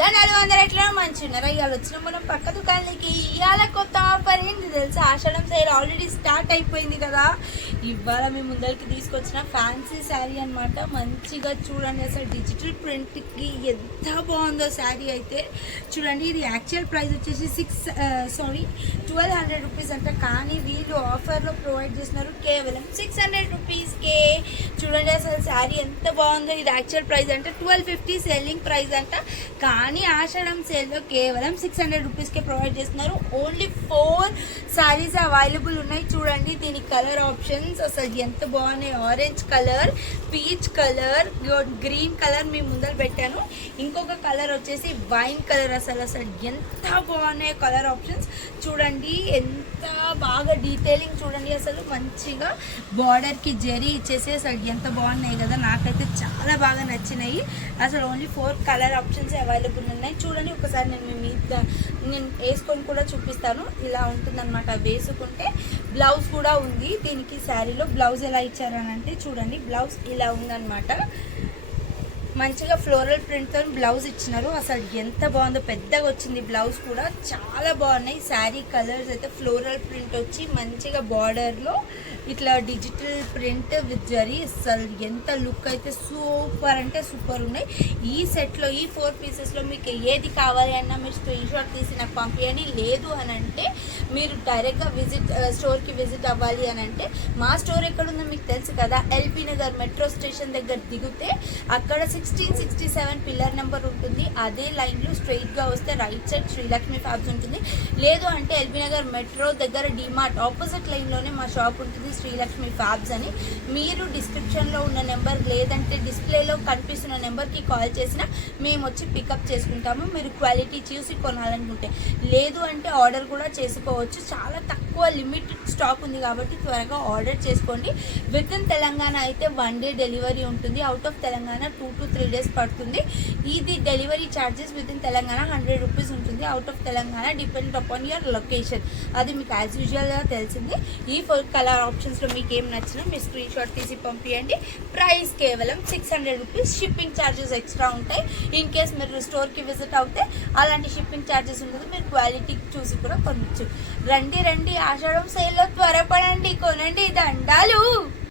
ధనాలు అందరూ ఎట్లా మంచి ఉన్నారా? ఇవాళ వచ్చిన మనం పక్క దుకాణానికి ఇవాళ కొత్త ఆఫర్ ఏంటి తెలుసా? ఆషాఢం సేల్ ఆల్రెడీ స్టార్ట్ అయిపోయింది కదా. ఇవాళ మేము ముందరికి తీసుకొచ్చిన ఫ్యాన్సీ శారీ అనమాట. మంచిగా చూడండి, అసలు డిజిటల్ ప్రింట్కి ఎంత బాగుందో శారీ అయితే. చూడండి, ఇది యాక్చువల్ ప్రైస్ వచ్చేసి 1200 రూపీస్ అంట. కానీ వీళ్ళు ఆఫర్లో ప్రొవైడ్ చేస్తున్నారు కేవలం 600 రూపీస్కే. చూడండి అసలు శారీ ఎంత బాగుందో. ఇది యాక్చువల్ ప్రైస్ అంటే 1250 సెల్లింగ్ ప్రైస్ అంట. కానీ ఆషాఢం సేల్లో కేవలం 600 రూపీస్కే ప్రొవైడ్ చేస్తున్నారు. ఓన్లీ 4 శారీస్ అవైలబుల్ ఉన్నాయి. చూడండి దీని కలర్ ఆప్షన్స్ అసలు ఎంత బాగున్నాయి. Orange colour, peach colour, green colour మీ ముందర పెట్టాను. ఇంకొక కలర్ వచ్చేసి వైన్ కలర్. అసలు ఎంత బాగున్నాయి కలర్ ఆప్షన్స్. చూడండి ఎంత బాగా డీటెయిలింగ్ చూడండి. అసలు మంచిగా బార్డర్కి జరీ ఇచ్చేసి అసలు ఎంత బాగున్నాయి కదా. నాకైతే చాలా బాగా నచ్చినాయి. అసలు ఓన్లీ 4 కలర్ ఆప్షన్స్ అవైలబుల్ ఉన్నాయి. చూడండి ఒకసారి నేను వేసుకొని కూడా చూపిస్తాను. ఇలా ఉంటుందన్నమాట. వేసుకుంటే బ్లౌజ్ కూడా ఉంది దీనికి. శారీలో బ్లౌజ్ ఎలా ఇచ్చారనంటే చూడండి, బ్లౌజ్ ఇలా ఉందన్నమాట. మంచిగా ఫ్లోరల్ ప్రింట్తో బ్లౌజ్ ఇచ్చినారు. అసలు ఎంత బాగుందో, పెద్దగా వచ్చింది బ్లౌజ్ కూడా. చాలా బాగున్నాయి. శారీ కలర్స్ అయితే ఫ్లోరల్ ప్రింట్ వచ్చి మంచిగా బార్డర్లో ఇట్లా డిజిటల్ ప్రింట్ విత్ జరీ. అసలు ఎంత లుక్ అయితే సూపర్ అంటే సూపర్ ఉన్నాయి. ఈ సెట్లో ఈ 4 పీసెస్లో మీకు ఏది కావాలి అన్నా మీరు స్క్రీన్ షాట్ తీసి నాకు పంపించండి. లేదు అని అంటే మీరు డైరెక్ట్గా స్టోర్కి విజిట్ అవ్వాలి అని అంటే మా స్టోర్ ఎక్కడుందో మీకు తెలుసు కదా. ఎల్బీ నగర్ మెట్రో స్టేషన్ దగ్గర దిగితే అక్కడ 1667 పిల్లర్ నెంబర్ ఉంటుంది. అదే లైన్లో స్ట్రైట్గా వస్తే రైట్ సైడ్ శ్రీలక్ష్మి ఫ్యాబ్స్ ఉంటుంది. లేదు అంటే ఎల్బీ నగర్ మెట్రో దగ్గర డిమార్ట్ ఆపోజిట్ లైన్లోనే మా షాప్ ఉంటుంది, శ్రీలక్ష్మి ఫ్యాబ్స్ అని. మీరు డిస్క్రిప్షన్లో ఉన్న నెంబర్ లేదంటే డిస్ప్లేలో కనిపిస్తున్న నెంబర్కి కాల్ చేసినా మేము వచ్చి పికప్ చేసుకుంటాము. మీరు క్వాలిటీ చూసి కొనాలనుకుంటే. లేదు అంటే ఆర్డర్ కూడా చేసుకోవచ్చు. చాలా తక్కువ లిమిటెడ్ స్టాక్ ఉంది కాబట్టి త్వరగా ఆర్డర్ చేసుకోండి. విత్ ఇన్ తెలంగాణ అయితే 1 డే డెలివరీ ఉంటుంది. Out of Telangana 2 to 3 days పడుతుంది. ఇది delivery charges within Telangana 100 rupees ఉంటుంది. Out of Telangana depend upon your location. అది మీకు యాజ్ యూజువల్గా తెలిసింది. ఈ 4 కలర్ ఆప్షన్స్లో మీకు ఏం నచ్చినా మీరు స్క్రీన్ షాట్ తీసి పంపించండి. ప్రైస్ కేవలం 600 రూపీస్. షిప్పింగ్ ఛార్జెస్ ఎక్స్ట్రా ఉంటాయి. ఇన్ కేస్ మీరు స్టోర్కి విజిట్ అవుతే అలాంటి షిప్పింగ్ ఛార్జెస్ ఉంటుంది. మీరు క్వాలిటీ చూసి కూడా కొనవచ్చు. రండి ఆషాఢం సేల్లో త్వరపడండి, కొనండి దండాలు.